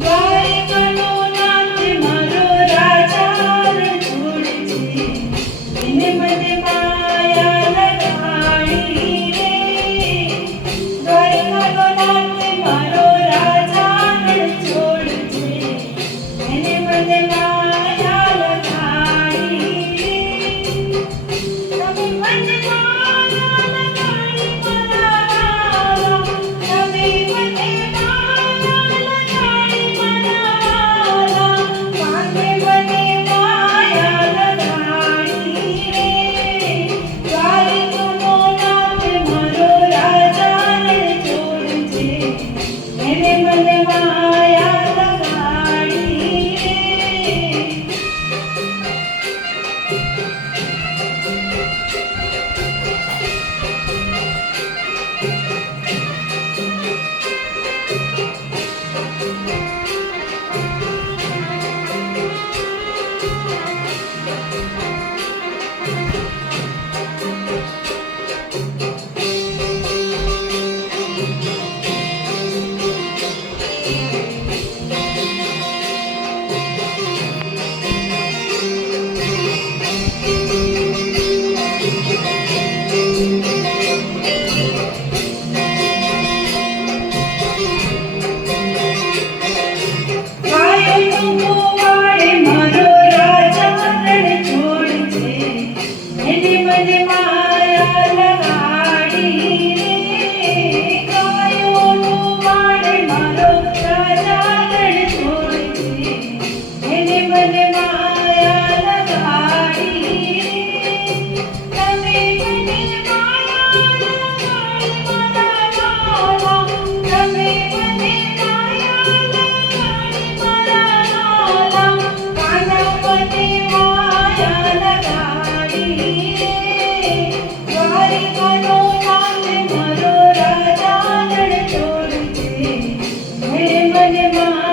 દ્વારિકાનો નાથ મારો રાજા રણછોડ છે. એને મને માયા લગાડી રે. દ્વારિકાનો નાથ મારો રાજા રણછોડ છે. એને મને માયા લગાડી રે. તમે મને માયા લગાડી મારા, તમે મને માયા લગાડી મારા, કાંધે મને માયા લગાડી રે. દ્વારિકાનો નાથ મારો રાજા રણછોડ છે. એને મને માયા લગાડી રે. ગાયોનું ગોવાળે મારો રાજા રણછોડ છે. એને મને માયા લગાડી રે. ગાયોનું વાળે મારો રાજા રણછોડ છે. એને મને માયા લગાડી રે. તમે મને માયા લગાડી મારા લાલા, તમે મને માયા લગાડી મારા લાલા, કાના મને માયા લગાડી રે. દ્વારિકાનો નાથ મારો રાજા રણછોડ છે. એને મને માયા